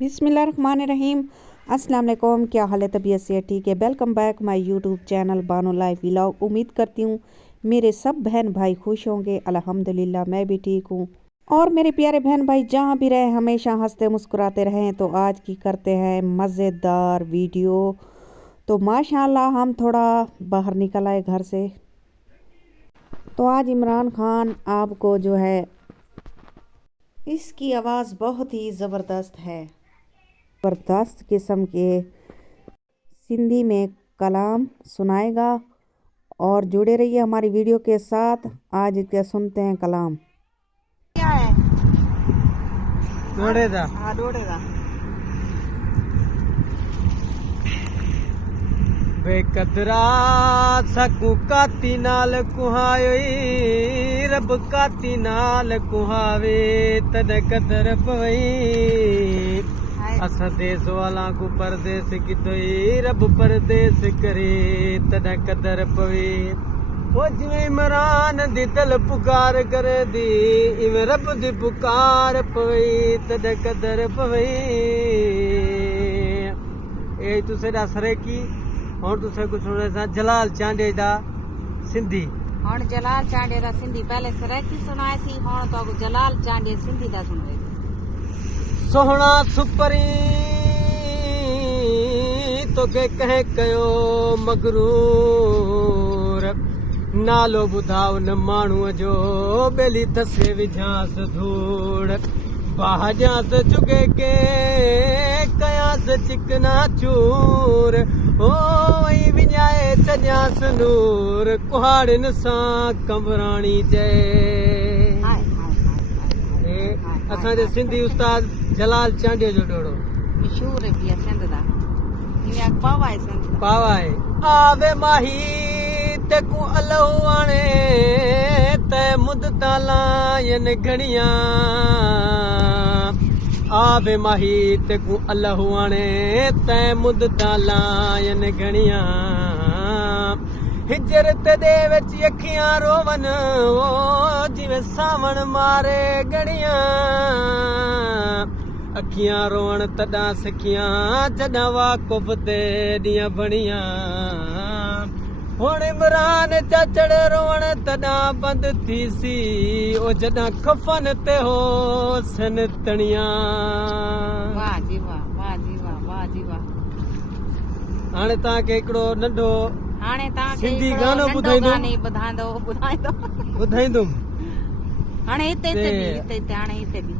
बिस्मिल्लाहिर्रहमानिर्रहीम। अस्सलाम वालेकुम। क्या हाल है? तबीयत से ठीक है? Welcome back my YouTube channel Bano life vlog. उम्मीद करती हूँ मेरे सब बहन भाई खुश होंगे। अल्हम्दुलिल्लाह मैं भी ठीक हूँ और मेरे प्यारे बहन भाई जहाँ भी रहे हमेशा हंसते मुस्कुराते रहें। तो आज की करते हैं मज़ेदार वीडियो। तो माशाल्लाह हम थोड़ा बाहर निकल आए घर से। तो आज इमरान खान आपको जो है इसकी आवाज़ बहुत ही ज़बरदस्त है, ज़बरदस्त किस्म के सिंधी में कलाम सुनाएगा और जुड़े रहिए हमारी वीडियो के साथ। आज क्या सुनते हैं कलाम। क्या है? डोड़ेदा। हाँ डोड़ेदा। बेकदरा सकू काती नाल कुहायोई रब काती नाल कुहावे तद कदर पवई अस देश वाला को परदेस कितोई रब परदेस करे तद कदर पवे। वो जिवें इमरान दी दिल पुकार करे दी इवें रब दी पुकार पवई तद कदर पवई। ए तुसे दस रहे की और तुसे कुछ सुने सा जलाल चांडे दा सिंधी। ਹੁਣ ਜਲਾਲ ਚਾਂਡੇ ਦਾ ਸਿੰਧੀ ਪਹਿਲੇ ਸਰੈਕੀ ਸੁਣਾਇਆ ਸੀ, ਹੁਣ ਤਾਂ ਜਲਾਲ ਚਾਂਡੇ ਸਿੰਧੀ ਦਾ ਸੁਣਾਏਗਾ। सोहना सुपरी तो के कह कयो मगरूर नालो बुधाव न माण्हूअ जो बेली तसे विझांस धूड़ बाहजांस चुके के कयांस चिकना चूर ओ वही विञाए चजांस नूर कुहाड़िन सां कंबराणी जय। असांजे सिंधी उस्ताद जलाल चांडे जो डोड़ो मशहूर है पिया सिंध दा। इने पावा है सिंध दा। पावा है। आवे माही ते को अलहु आणे ते मुद्दता लायन घणियां आवे माही ते को अलहु आणे ते मुद्दता लायन घणियां हिजरत दे विच अखियां रोवन ओ जिवें सावण मारे गणियां अखियां रोवण तॾां सिखियां जॾां वाकुफ़ ते ॾींहं बणियां हुण इमरान चाचड़ रोवण तॾां बंदि थी सी ओ जॾां खफ़न ते हो सन तणियां। वाह जी वाह, वाह जी वाह, वाह जी वाह। हाणे तव्हांखे हिकिड़ो नंढो हाणे तव्हांखे सिंधी गानो ॿुधाईंदुमि हाणे हिते हिते बि हिते हिते हाणे हिते बि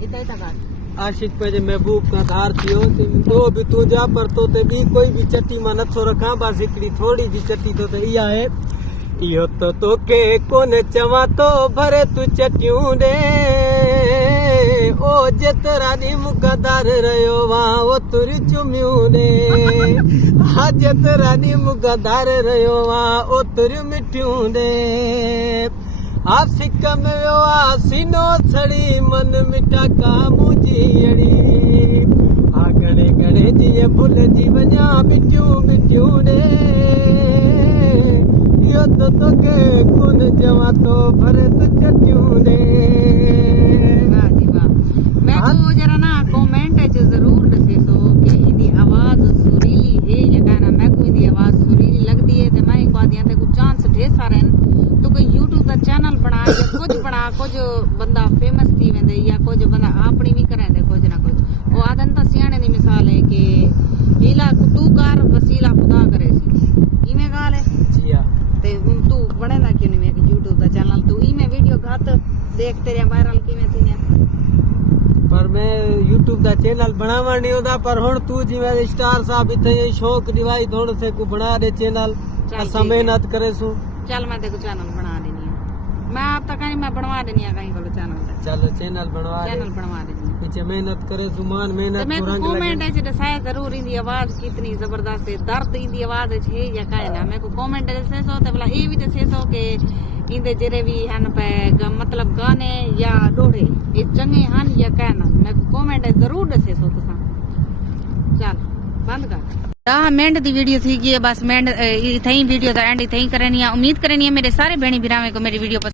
हिते हिते ॻाल्हि आशिक पंहिंजे महबूब खां धार थियो ॿियो बि तुंहिंजा पर तो ते ॿी कोई बि चटी मां नथो रखां। बसि हिकिड़ी थोरी जी चटी तो ते इहा आहे। इहो त तोखे कोन चवां तो भरे तूं चटियूं ॾे ओ जेतिरा ॾींहं मुक़दार रहियो वा ओतिरी चुमियूं ॾे हा जेतिरा ॾींहं मुक़दार रहियो वा ओतिरियूं मिठियूं ॾे आसिक में वियो आ सीनो सड़ी मन मिठा का मुंहिंजी अड़ी हा घणे घणे जीअं भुलिजी वञा बिटियूं बिटियूं ॾे इहो त तोखे कोन चवां तो भरे तूं चटियूं ॾे। वाह जी वाह। मैं को जरा ना कमेंट च जरूर दसे सो कि इदी आवाज सुरीली है या कहना मैं को इदी आवाज सुरीली लगदी है ते मैं को आदियां ते कुछ चांस ढेर सारे तो कोई यूट्यूब का चैनल बना या कुछ बना कुछ बंदा फेमस थी वेंदे या कुछ बंदा अपनी भी करे दे कुछ ना कुछ वो आदन तो सियाने दी मिसाल है कि हीला तू कर वसीला खुदा करे सी इमे गाल है जी हां ते तू बने ना क्यों नहीं एक यूट्यूब का चैनल तू इमे वीडियो घात देख तेरे वायरल किवें थी ने पर मैं यूट्यूब का चैनल बनावण नहीं होता पर हुण तू जिवें स्टार साहब इथे शौक दिवाई थोड़े से को बना दे चैनल असा मेहनत करे सु चल मैं देखो चैनल बना देनी है। मैं आप तक मैं बनवा देनी है कहीं बोलो चैनल चलो चैनल बनवा देनी पीछे मेहनत करे सुमान मेहनत मैं को रंग कमेंट है दसाया जरूर इंदी आवाज कितनी जबरदस्त है दर्द इंदी आवाज है या काहे ना मैं को कमेंट दसे सो ते भला ए भी दसे सो के इंदे जेरे भी हन पे मतलब गाने या डोड़े ये चंगे हन या काहे ना मैं को कमेंट जरूर दसे सो तुसा। चल बंद कर। हाँ मेंढ दी वीडियो थी कि बस मेंढ इथे ही वीडियो दा एंड इथे ही करनी है। उम्मीद करनी है मेरे सारे बहनी भरावे को मेरी वीडियो